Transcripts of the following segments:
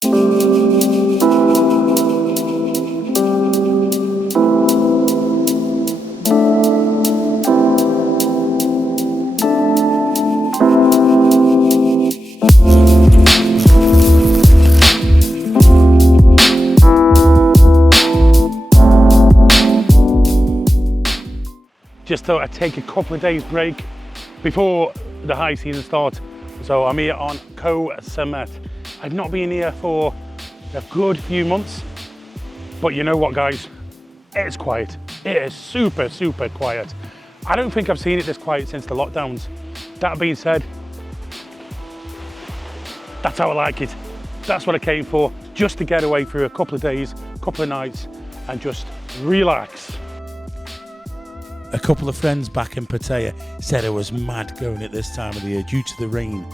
Just thought I'd take a couple of days break before the high season starts. So I'm here on Koh Samet. I've not been here for a good few months, but you know what guys, it's quiet. It is super, super quiet. I don't think I've seen it this quiet since the lockdowns. That being said, that's how I like it. That's what I came for, just to get away for a couple of days, couple of nights, and just relax. A couple of friends back in Pattaya said I was mad going at this time of the year due to the rain.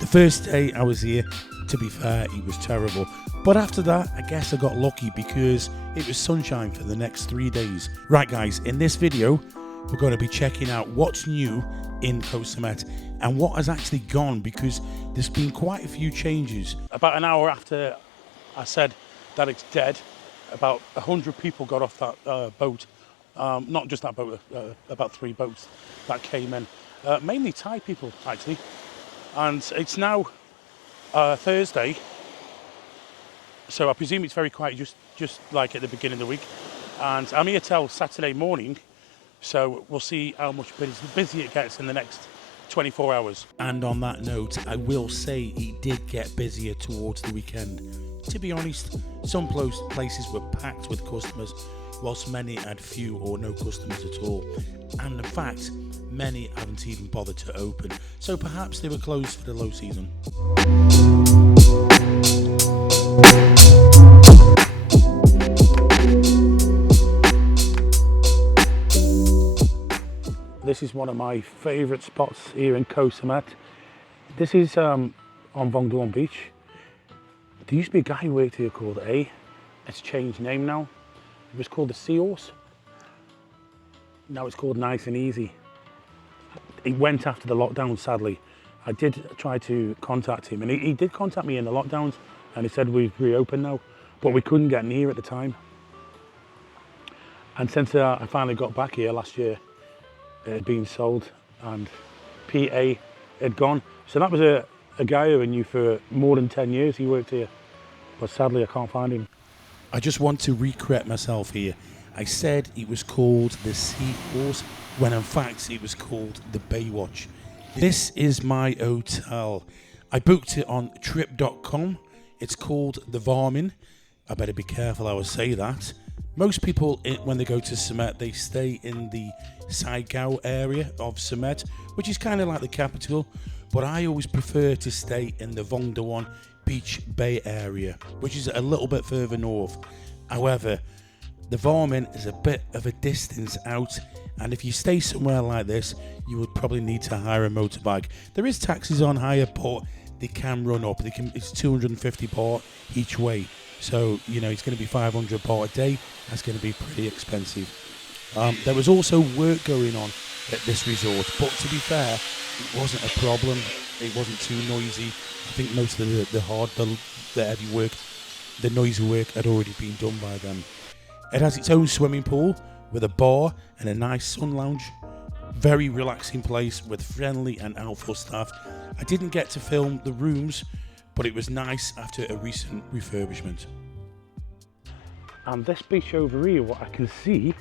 The first day I was here, to be fair, it was terrible. But after that, I guess I got lucky because it was sunshine for the next 3 days. Right guys, in this video, we're going to be checking out what's new in Koh Samet and what has actually gone, because there's been quite a few changes. About an hour after I said that it's dead, about 100 people got off that boat. Not just that boat, about 3 boats that came in. Mainly Thai people, actually. And it's now Thursday, so I presume it's very quiet, just like at the beginning of the week. And I'm here till Saturday morning, so we'll see how much busy it gets in the next 24 hours. And on that note, I will say it did get busier towards the weekend. To be honest, some places were packed with customers, whilst many had few or no customers at all. And in fact, many haven't even bothered to open, so perhaps they were closed for the low season. This is one of my favourite spots here in Koh Samet. This is on Vong Duong Beach. There used to be a guy who worked here called A. It's changed name now. It was called the Seahorse. Now it's called Nice and Easy. It went after the lockdown, sadly. I did try to contact him, and he did contact me in the lockdowns, and he said we've reopened now, but we couldn't get near at the time. And since I finally got back here last year, it had been sold and PA had gone. So that was a guy who I knew for more than 10 years. He worked here, but sadly I can't find him. I just want to recorrect myself here. I said it was called the Seahorse, when in fact it was called the Baywatch. This is my hotel. I booked it on trip.com. It's called the Varmin. I better be careful how I say that. Most people, when they go to Samet, they stay in the Saigao area of Samet, which is kind of like the capital, but I always prefer to stay in the Vong Duong Beach Bay area, which is a little bit further north. However, the Varmin is a bit of a distance out, and if you stay somewhere like this, you would probably need to hire a motorbike. There is taxis on hire, but they can run up. It's 250 baht each way. So, you know, it's going to be 500 baht a day. That's going to be pretty expensive. There was also work going on at this resort, but to be fair, it wasn't a problem. It wasn't too noisy. I think most of the heavy work, the noisy work had already been done by them. It has its own swimming pool with a bar and a nice sun lounge. Very relaxing place with friendly and helpful staff. I didn't get to film the rooms, but it was nice after a recent refurbishment. And this beach over here, what I can see,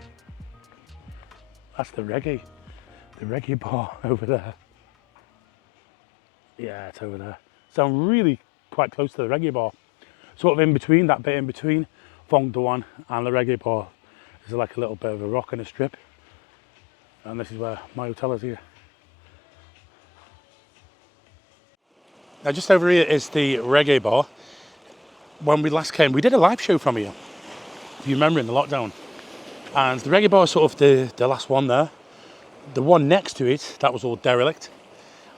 that's the reggae bar over there. Yeah, it's over there. So I'm really quite close to the reggae bar. Sort of in between, that bit in between Vong Duong and the reggae bar. There's like a little bit of a rock and a strip. And this is where my hotel is here. Now just over here is the reggae bar. When we last came, we did a live show from here, if you remember, in the lockdown. And the reggae bar is sort of the last one there. The one next to it, that was all derelict.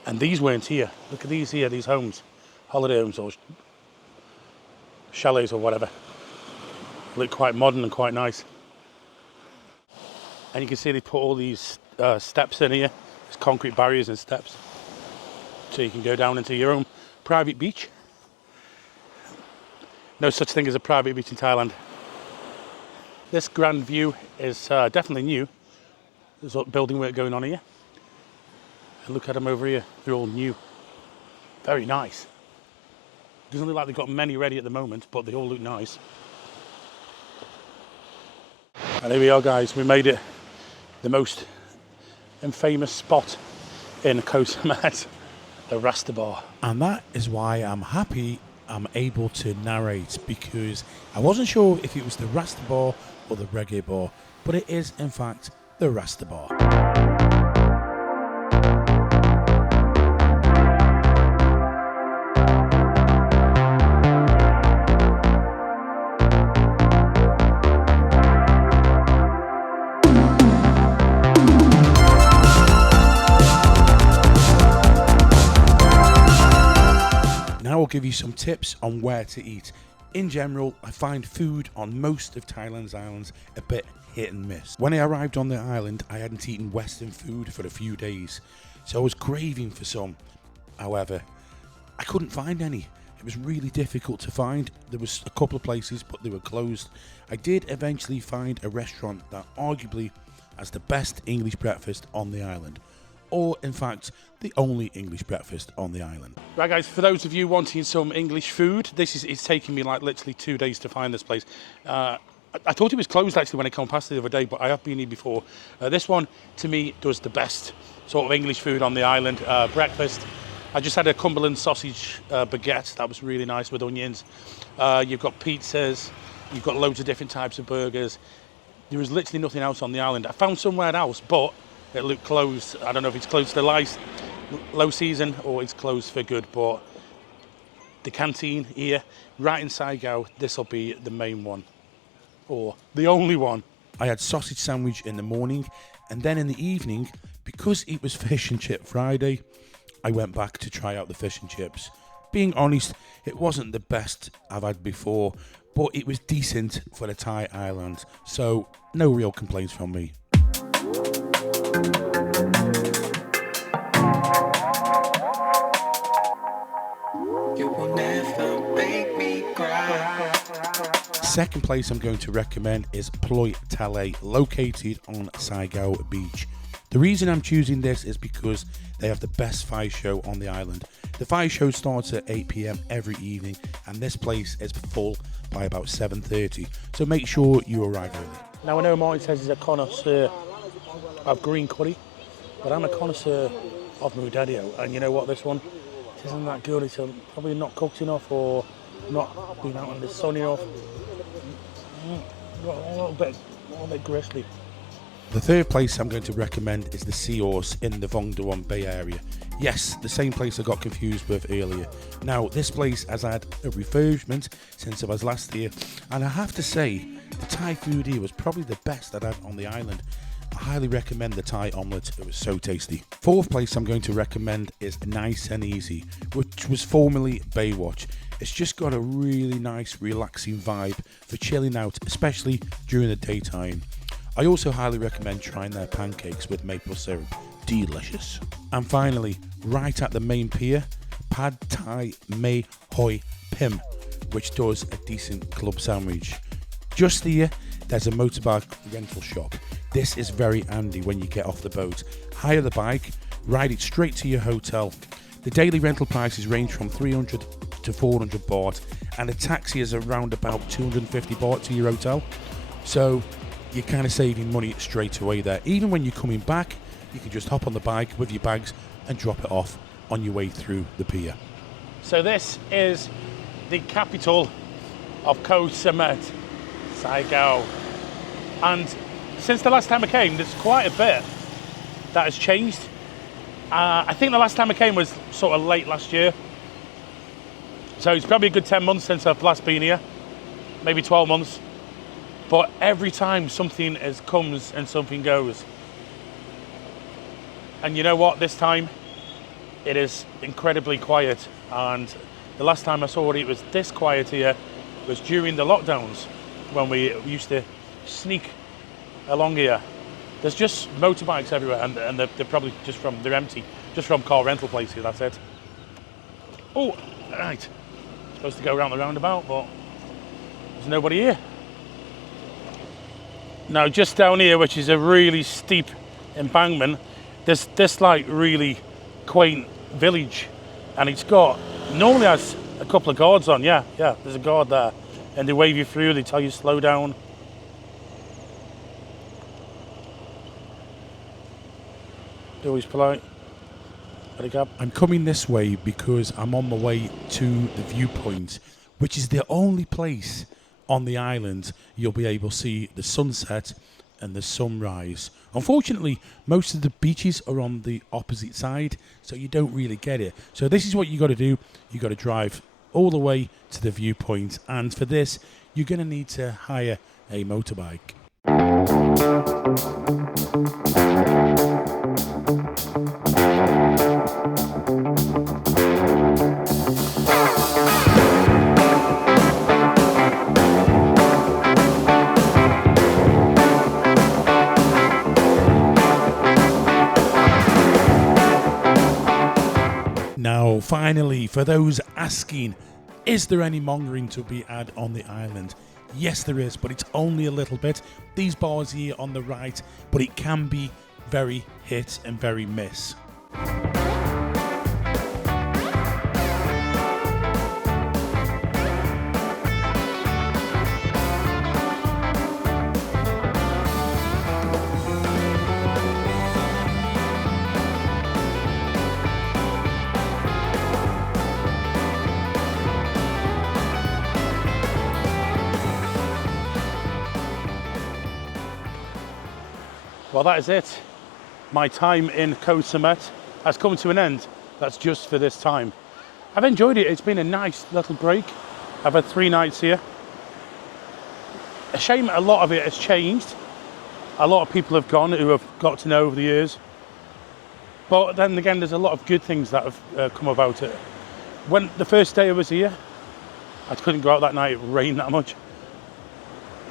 And these weren't here. Look at these here, these homes. Holiday homes or chalets or whatever. Look quite modern and quite nice. And you can see they put all these steps in here. There's concrete barriers and steps. So you can go down into your own private beach. No such thing as a private beach in Thailand. This grand view is definitely new. There's a building work going on here. And look at them over here, they're all new. Very nice. Doesn't look like they've got many ready at the moment, but they all look nice. And here we are, guys, we made it. The most infamous spot in Koh Samet, the Rasta Bar. And that is why I'm happy I'm able to narrate, because I wasn't sure if it was the Rasta Bar or the Reggae Bar, but it is in fact the Rasta Bar. Now I'll give you some tips on where to eat. In general, I find food on most of Thailand's islands a bit hit and miss. When I arrived on the island, I hadn't eaten Western food for a few days, so I was craving for some. However, I couldn't find any. It was really difficult to find. There was a couple of places, but they were closed. I did eventually find a restaurant that arguably has the best English breakfast on the island. Or, in fact, the only English breakfast on the island. Right, guys, for those of you wanting some English food, it's taking me like literally 2 days to find this place. I thought it was closed actually when I came past the other day, but I have been here before. This one, to me, does the best sort of English food on the island. Breakfast. I just had a Cumberland sausage baguette. That was really nice with onions. You've got pizzas. You've got loads of different types of burgers. There is literally nothing else on the island. I found somewhere else, but it looked closed. I don't know if it's closed to low season or it's closed for good, but the canteen here, right in Saigon, this will be the main one, or the only one. I had sausage sandwich in the morning, and then in the evening, because it was Fish and Chip Friday, I went back to try out the fish and chips. Being honest, it wasn't the best I've had before, but it was decent for the Thai island, so no real complaints from me. You will never make me cry. Second place I'm going to recommend is Ploi Tale, located on Saigon Beach. The reason I'm choosing this is because they have the best fire show on the island. The fire show starts at 8 PM every evening, and this place is full by about 7:30, so make sure you arrive early. Now I know Martin says he's a connoisseur of green curry, but I'm a connoisseur of Mudadio, and you know what, this one it isn't that good. It's probably not cooked enough or not been out in the sun enough. Got a little bit gristly. The third place I'm going to recommend is the Seahorse in the Vong Duong Bay area. Yes, the same place I got confused with earlier. Now, this place has had a refurbishment since I was last here, and I have to say, the Thai food here was probably the best I'd had on the island. I highly recommend the Thai omelette, it was so tasty. Fourth place I'm going to recommend is Nice and Easy, which was formerly Baywatch. It's just got a really nice, relaxing vibe for chilling out, especially during the daytime. I also highly recommend trying their pancakes with maple syrup. Delicious. And finally, right at the main pier, Pad Thai Mei Hoi Pim, which does a decent club sandwich. Just here, there's a motorbike rental shop. This is very handy when you get off the boat. Hire the bike, ride it straight to your hotel. The daily rental prices range from 300 to 400 baht, and a taxi is around about 250 baht to your hotel. So you're kind of saving money straight away there. Even when you're coming back, you can just hop on the bike with your bags and drop it off on your way through the pier. So this is the capital of Koh Samet, Saigon. And since the last time I came, there's quite a bit that has changed. I think the last time I came was sort of late last year. So it's probably a good 10 months since I've last been here, maybe 12 months. But every time something comes and something goes. And you know what, this time it is incredibly quiet. And the last time I saw it was this quiet here was during the lockdowns when we used to sneak along here. There's just motorbikes everywhere, and they're probably they're empty, just from car rental places, that's it. Oh, right. Supposed to go around the roundabout, but There's nobody here. Now just down here, which is a really steep embankment, there's this like really quaint village, and it's got, normally has a couple of guards on, yeah, there's a guard there, and they wave you through, they tell you slow down. They're always polite. I'm coming this way because I'm on my way to the viewpoint, which is the only place on the island you'll be able to see the sunset and the sunrise. Unfortunately, most of the beaches are on the opposite side, so you don't really get it. So this is what you got to do. You got to drive all the way to the viewpoint, and for this, you're going to need to hire a motorbike. Now, finally, for those asking, is there any mongering to be had on the island? Yes, there is, but it's only a little bit. These bars here on the right, but it can be very hit and very miss. Well, that is it. My time in Koh Samet has come to an end. That's just for this time. I've enjoyed it. It's been a nice little break. I've had 3 nights here. A shame a lot of it has changed. A lot of people have gone who have got to know over the years. But then again, there's a lot of good things that have come about it. When the first day I was here, I couldn't go out that night. It rained that much.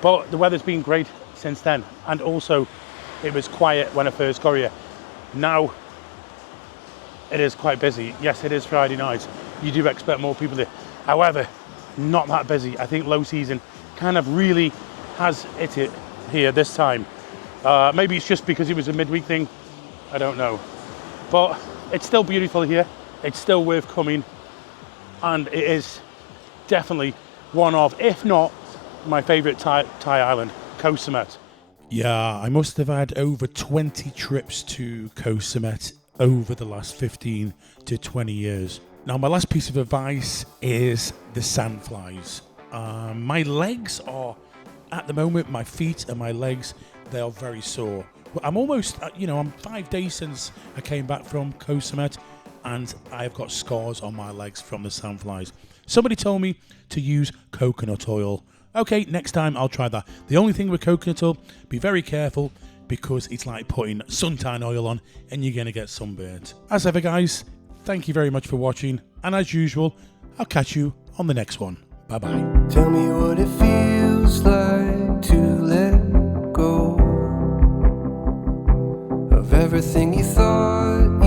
But the weather's been great since then. And also, it was quiet when I first got here. Now, it is quite busy. Yes, it is Friday night. You do expect more people there. However, not that busy. I think low season kind of really has hit it here this time. Maybe it's just because it was a midweek thing. I don't know. But it's still beautiful here. It's still worth coming. And it is definitely one of, if not my favourite Thai island, Koh Samet. Yeah, I must have had over 20 trips to Koh Samet over the last 15 to 20 years. Now, my last piece of advice is the sandflies. My legs are, at the moment, my feet and my legs, they are very sore. I'm almost, I'm 5 days since I came back from Koh Samet, and I've got scars on my legs from the sandflies. Somebody told me to use coconut oil. Okay, next time I'll try that. The only thing with coconut oil, be very careful because it's like putting suntan oil on and you're going to get sunburnt. As ever, guys, thank you very much for watching. And as usual, I'll catch you on the next one. Bye-bye. Tell me what it feels like to let go of everything you thought